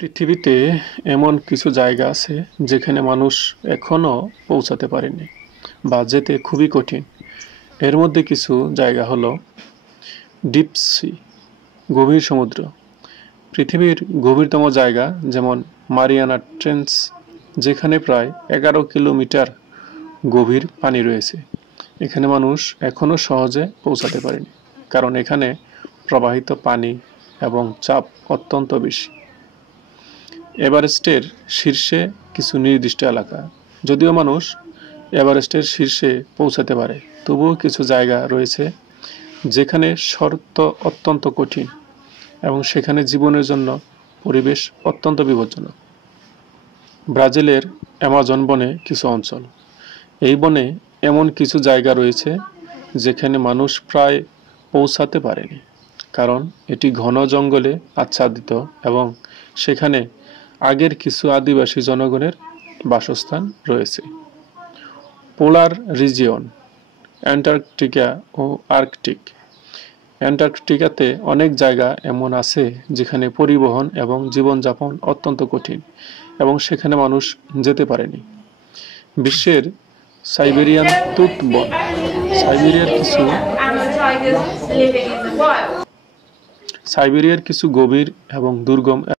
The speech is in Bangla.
পৃথিবীতে এমন কিছু জায়গা আছে যেখানে মানুষ এখনো পৌঁছাতে পারেনি বা যেতে খুবই কঠিন। এর মধ্যে কিছু জায়গা হলো ডিপ সি, গভীর সমুদ্র। পৃথিবীর গভীরতম জায়গা যেমন মারিয়ানা ট্রেঞ্চ, যেখানে প্রায় 11 কিলোমিটার গভীর পানি রয়েছে। এখানে মানুষ এখনো সহজে পৌঁছাতে পারেনি, কারণ এখানে প্রবাহিত পানি এবং চাপ অত্যন্ত বেশি। এভারেস্টের শীর্ষে কিছু নির্দিষ্ট এলাকা। যদিও মানুষ এভারেস্টের শীর্ষে পৌঁছাতে পারে, তবুও কিছু জায়গা রয়েছে যেখানে শর্ত অত্যন্ত কঠিন এবং সেখানে জীবনের জন্য পরিবেশ অত্যন্ত বিপজ্জনক। ব্রাজিলের অ্যামাজন বনে কিছু অঞ্চল। এই বনে এমন কিছু জায়গা রয়েছে যেখানে মানুষ প্রায় পৌঁছাতে পারেনি, কারণ এটি ঘন জঙ্গলে আচ্ছাদিত এবং সেখানে আগের কিছু আদিবাসী জনগণের বাসস্থান রয়েছে। পোলার রিজিয়ন, অ্যান্টার্কটিকা ও আর্কটিক। অ্যান্টার্কটিকাতে অনেক জায়গা এমন আছে যেখানে পরিবহন এবং জীবনযাপন অত্যন্ত কঠিন এবং সেখানে মানুষ যেতে পারেনি। বিশ্বের সাইবেরিয়ান তুত বন। সাইবেরিয়ার কিছু গভীর এবং দুর্গম